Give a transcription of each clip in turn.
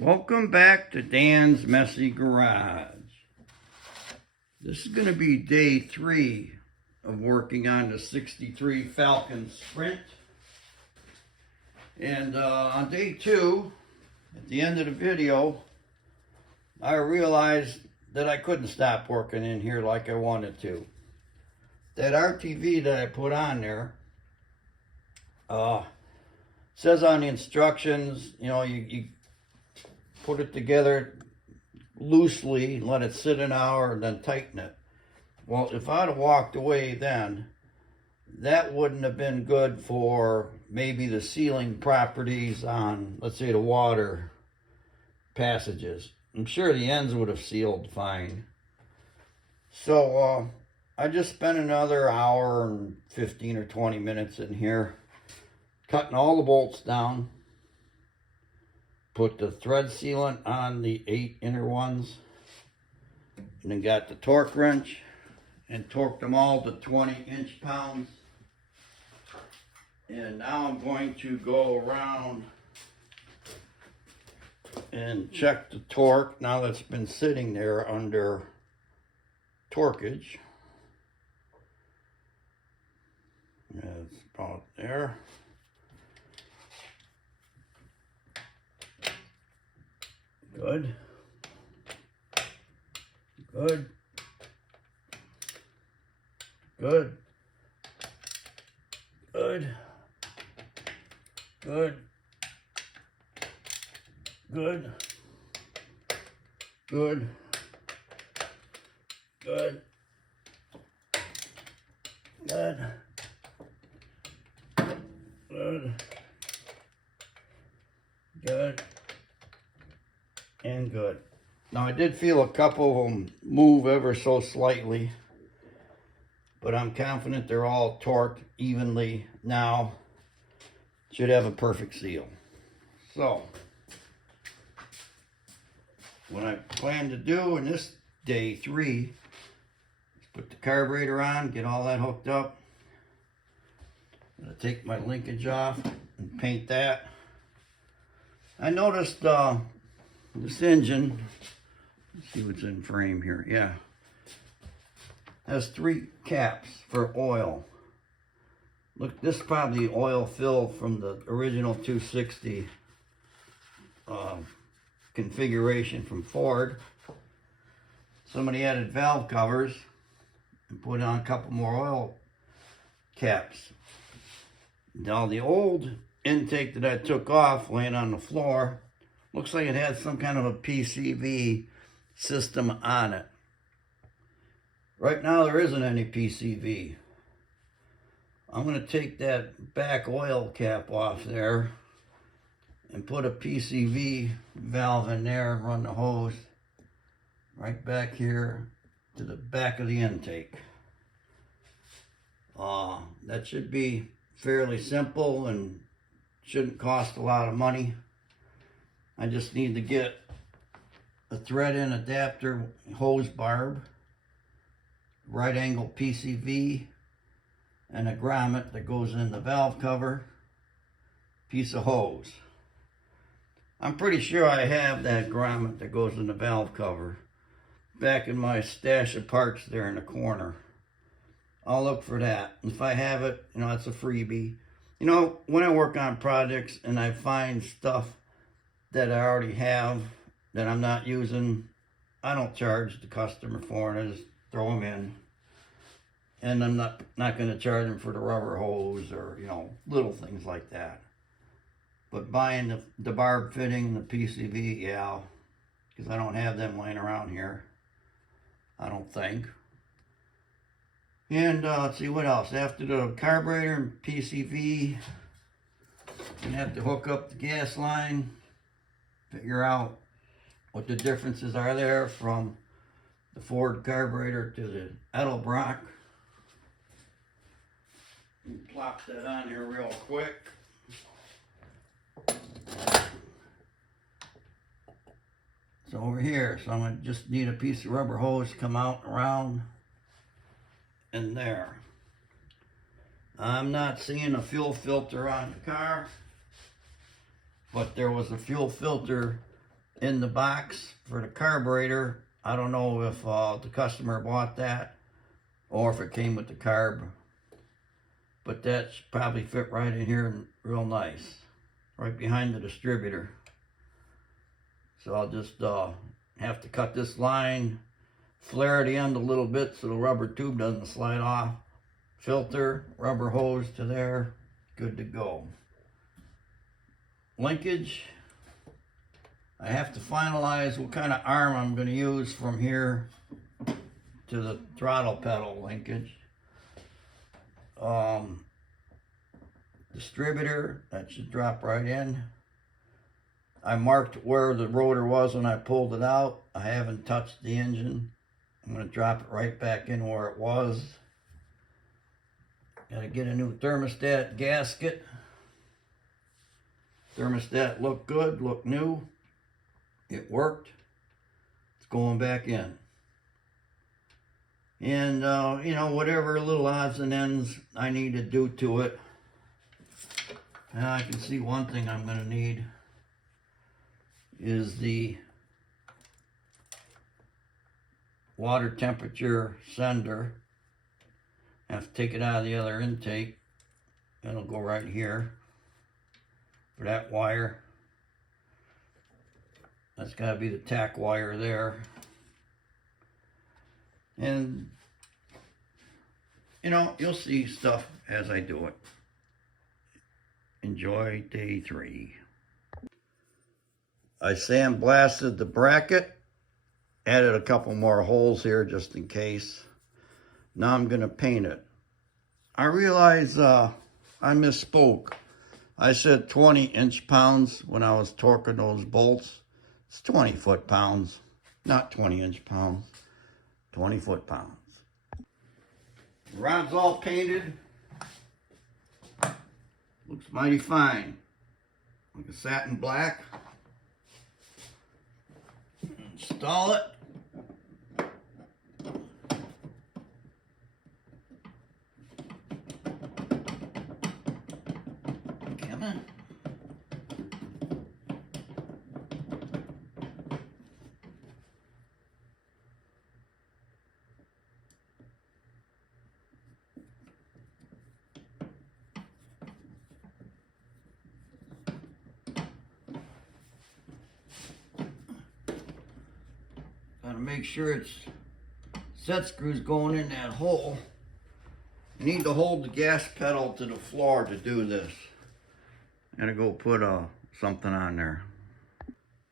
Welcome back to Dan's Messy Garage. This is going to be day 3 of working on the 63 Falcon Sprint. And on day 2, at the end of the video, I realized that I couldn't stop working in here like I wanted to. That RTV that I put on there says on the instructions, you put it together loosely, let it sit an hour, and then tighten it. Well, if I'd have walked away then, that wouldn't have been good for maybe the sealing properties on, let's say, the water passages. I'm sure the ends would have sealed fine. So I just spent another hour and 15 or 20 minutes in here, cutting all the bolts down. Put the thread sealant on the 8 inner ones, and then got the torque wrench and torqued them all to 20 inch-pounds. And now I'm going to go around and check the torque now that's been sitting there under torquage. That's about there. Good. Good. Good. Good. Good. Good. Good. Good. Good. Good. Good. And good. Now I did feel a couple of them move ever so slightly, but I'm confident they're all torqued evenly now. Should have a perfect seal. So what I plan to do in this day 3 is put the carburetor on, get all that hooked up. I'm going to take my linkage off and paint that. I noticed this engine, let's see what's in frame here, yeah, has 3 caps for oil. Look, this is probably oil filled from the original 260 configuration from Ford. Somebody added valve covers and put on a couple more oil caps. Now the old intake that I took off laying on the floor looks like it had some kind of a PCV system on it. Right now there isn't any PCV. I'm going to take that back oil cap off there and put a PCV valve in there and run the hose right back here to the back of the intake. That should be fairly simple and shouldn't cost a lot of money. I just need to get a thread-in adapter hose barb, right angle PCV, and a grommet that goes in the valve cover, piece of hose. I'm pretty sure I have that grommet that goes in the valve cover back in my stash of parts there in the corner. I'll look for that. If I have it, it's a freebie. When I work on projects and I find stuff that I already have that I'm not using, I don't charge the customer for it. I just throw them in. And I'm not going to charge them for the rubber hose or, little things like that. But buying the barb fitting and the PCV, yeah, because I don't have them laying around here, I don't think. And let's see what else. After the carburetor and PCV, I'm going to have to hook up the gas line, figure out what the differences are there from the Ford carburetor to the Edelbrock. Plop that on here real quick. It's over here, so I'm going to just need a piece of rubber hose to come out around and there. I'm not seeing a fuel filter on the car, but there was a fuel filter in the box for the carburetor. I don't know if the customer bought that or if it came with the carb, but that should probably fit right in here real nice, right behind the distributor. So I'll just have to cut this line, flare the end a little bit so the rubber tube doesn't slide off. Filter, rubber hose to there, good to go. Linkage, I have to finalize what kind of arm I'm going to use from here to the throttle pedal linkage. Distributor, that should drop right in. I marked where the rotor was when I pulled it out. I haven't touched the engine. I'm going to drop it right back in where it was. Got to get a new thermostat gasket. Thermostat looked good, looked new. It worked. It's going back in. And, you know, whatever little odds and ends I need to do to it. Now I can see one thing I'm going to need is the water temperature sender. I have to take it out of the other intake. It'll go right here for that wire. That's got to be the tack wire there. And, you know, you'll see stuff as I do it. Enjoy day 3. I sandblasted the bracket. Added a couple more holes here just in case. Now I'm going to paint it. I realize I misspoke. I said 20 inch-pounds when I was torquing those bolts. It's 20 foot-pounds, not 20 inch-pounds. 20 foot-pounds. The rod's all painted. Looks mighty fine. Like a satin black. Install it. Come on. Gotta make sure it's set screws going in that hole. You need to hold the gas pedal to the floor to do this. Gotta go put something on there.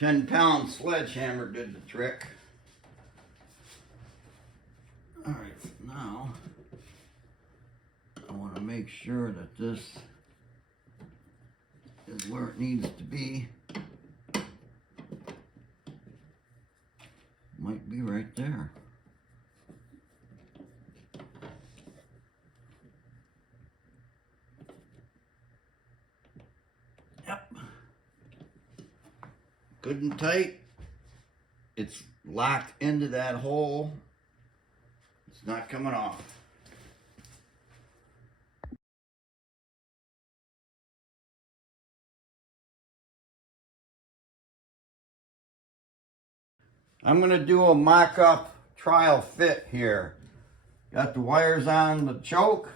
10-pound sledgehammer did the trick. All right, now I want to make sure that this is where it needs to be. Might be right there. Yep. Good and tight. It's locked into that hole. It's not coming off. I'm going to do a mock-up trial fit here. Got the wires on the choke.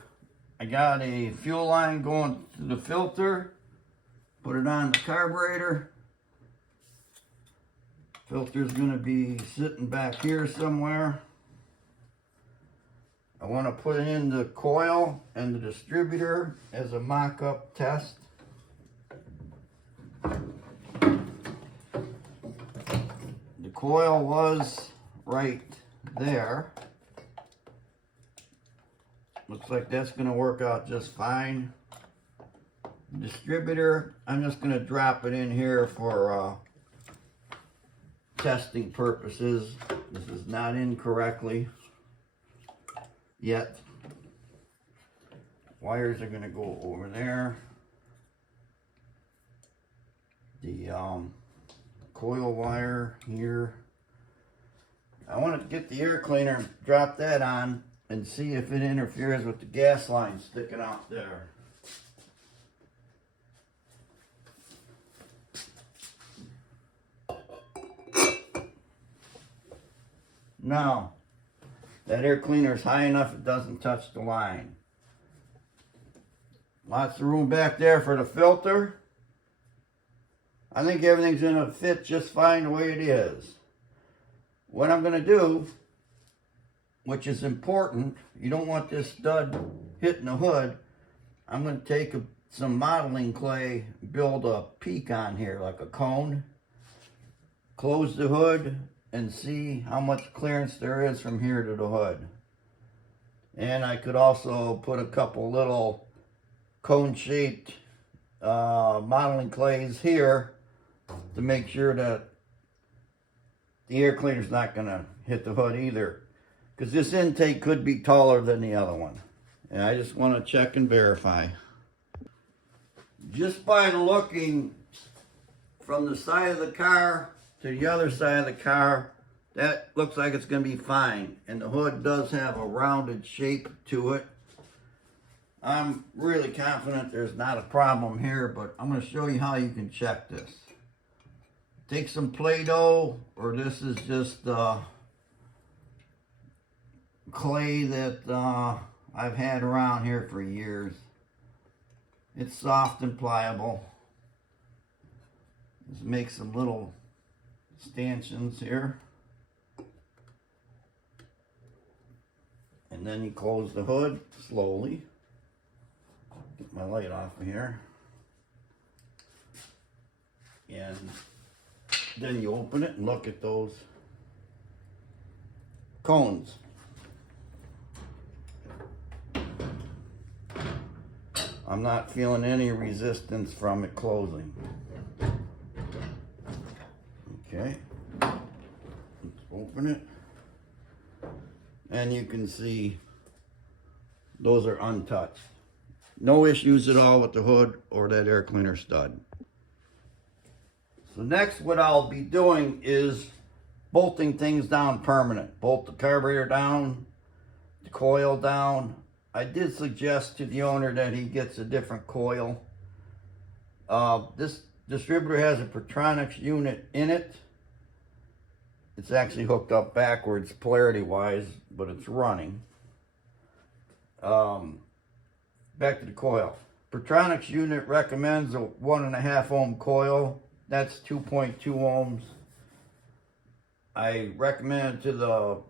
I got a fuel line going to the filter. Put it on the carburetor. Filter's going to be sitting back here somewhere. I want to put in the coil and the distributor as a mock-up test. The coil was right there. Looks like that's going to work out just fine. Distributor, I'm just going to drop it in here for testing purposes. This is not in correctly yet. Wires are going to go over there. The coil wire here. I want to get the air cleaner and drop that on and see if it interferes with the gas line sticking out there. Now, that air cleaner is high enough it doesn't touch the line. Lots of room back there for the filter. I think everything's going to fit just fine the way it is. What I'm going to do, which is important, you don't want this stud hitting the hood. I'm going to take some modeling clay, build a peak on here like a cone, close the hood, and see how much clearance there is from here to the hood. And I could also put a couple little cone-shaped modeling clays here to make sure that the air cleaner's not going to hit the hood either, because this intake could be taller than the other one. And I just want to check and verify. Just by looking from the side of the car to the other side of the car, that looks like it's going to be fine. And the hood does have a rounded shape to it. I'm really confident there's not a problem here, but I'm going to show you how you can check this. Take some Play-Doh, or this is just clay that I've had around here for years. It's soft and pliable. Just make some little stanchions here. And then you close the hood slowly. Get my light off of here. And then you open it and look at those cones. I'm not feeling any resistance from it closing. Okay, let's open it. And you can see those are untouched. No issues at all with the hood or that air cleaner stud. So next, what I'll be doing is bolting things down permanent. Bolt the carburetor down, the coil down. I did suggest to the owner that he gets a different coil. This distributor has a Pertronix unit in it. It's actually hooked up backwards polarity wise, but it's running. Back to the coil. Pertronix unit recommends a 1.5 ohm coil. That's 2.2 ohms. I recommend to the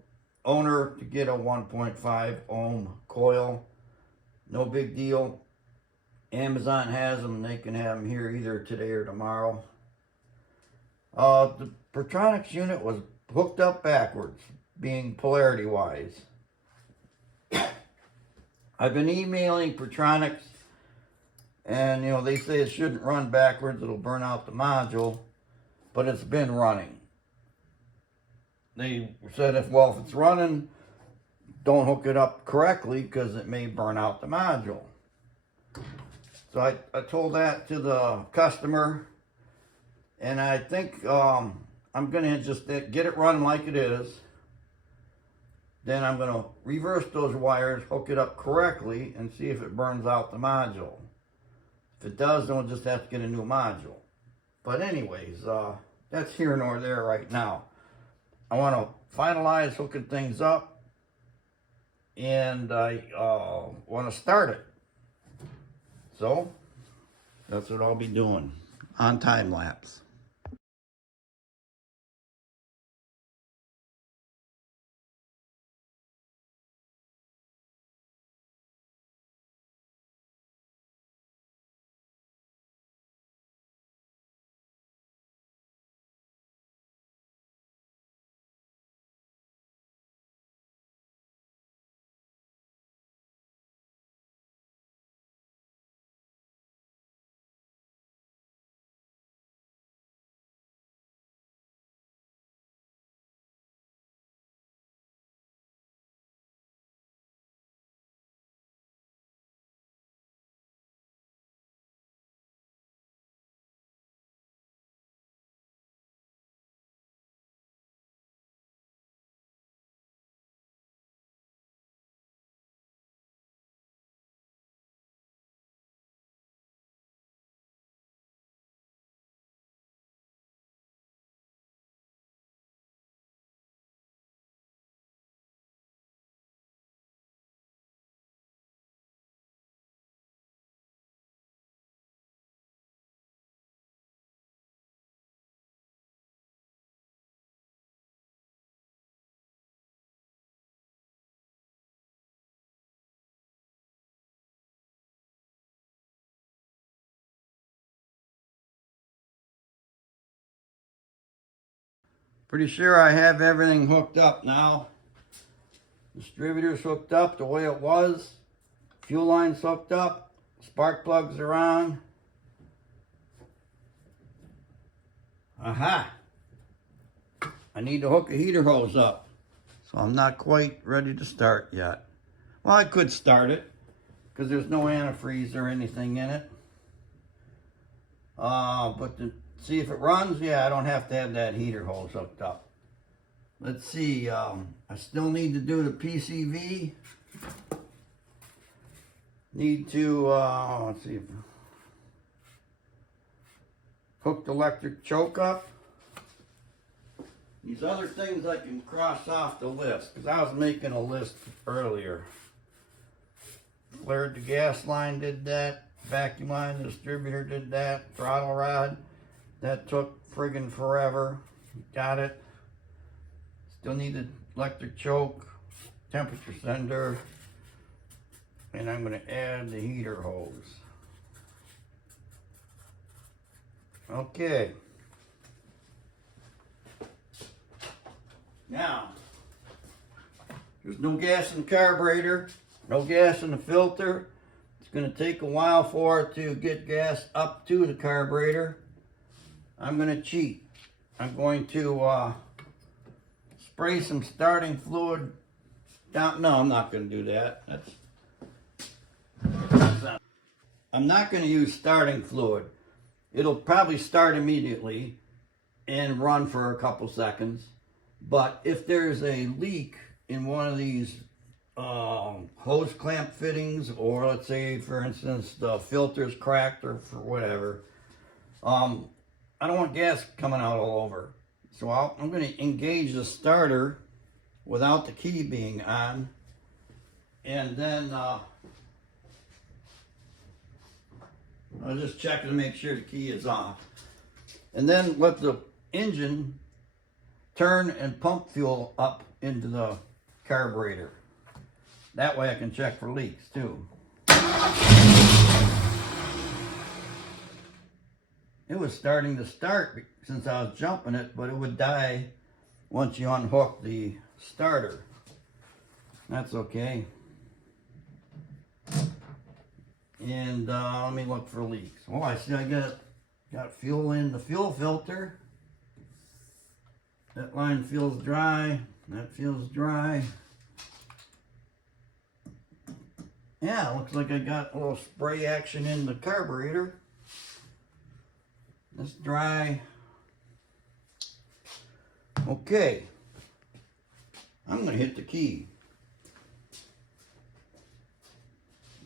owner to get a 1.5 ohm coil. No big deal. Amazon has them. They can have them here either today or tomorrow. The Pertronix unit was hooked up backwards, being polarity wise. I've been emailing Pertronix, and you know, they say it shouldn't run backwards, it'll burn out the module, but it's been running. They said if it's running, don't hook it up correctly because it may burn out the module. So I told that to the customer, and I think I'm gonna just get it running like it is. Then I'm gonna reverse those wires, hook it up correctly, and see if it burns out the module. If it does, then we'll just have to get a new module. But anyways, that's here nor there right now. I want to finalize hooking things up, and I want to start it. So that's what I'll be doing on time lapse. Pretty sure I have everything hooked up now. Distributor's hooked up the way it was. Fuel line's hooked up. Spark plugs are on. Aha! I need to hook a heater hose up. So I'm not quite ready to start yet. Well, I could start it because there's no antifreeze or anything in it. But to see if it runs, yeah, I don't have to have that heater hose hooked up. Let's see, I still need to do the PCV. Need to, let's see, hook the electric choke up. These other things I can cross off the list, because I was making a list earlier. Flared the gas line, did that. Vacuum line, the distributor did that. Throttle rod, that took friggin' forever. Got it. Still need the electric choke, temperature sender, and I'm going to add the heater hose. Okay. Now, there's no gas in the carburetor, no gas in the filter. It's going to take a while for it to get gas up to the carburetor. I'm going to cheat. I'm going to spray some starting fluid down. No, I'm not going to do that. I'm not going to use starting fluid. It'll probably start immediately and run for a couple seconds. But if there's a leak in one of these hose clamp fittings, or let's say, for instance, the filter's cracked or for whatever, I don't want gas coming out all over. So I'm going to engage the starter without the key being on, and then I'll just check to make sure the key is off. And then let the engine turn and pump fuel up into the carburetor. That way I can check for leaks too. It was starting to start since I was jumping it, but it would die once you unhook the starter. That's okay. And let me look for leaks. Oh, I see I got fuel in the fuel filter. That line feels dry. That feels dry. Yeah, looks like I got a little spray action in the carburetor. That's dry. Okay. I'm going to hit the key.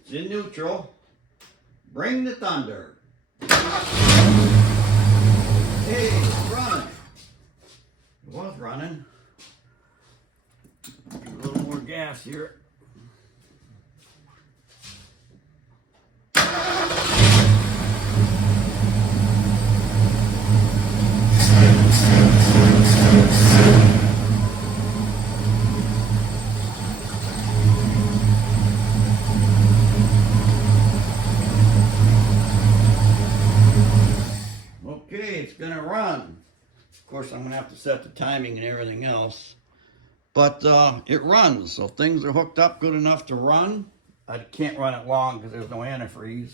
It's in neutral. Bring the thunder. Hey, it's running. It was running. A little more gas here. Okay, it's gonna run. Of course, I'm gonna have to set the timing and everything else. But it runs, so things are hooked up good enough to run. I can't run it long because there's no antifreeze.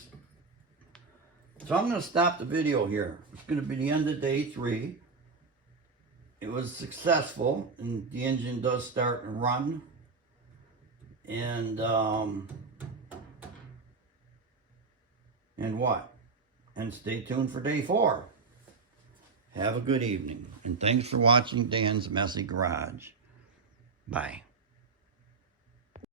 So I'm going to stop the video here. It's going to be the end of day 3. It was successful, and the engine does start and run. And what? And stay tuned for day 4. Have a good evening, and thanks for watching Dan's Messy Garage. Bye.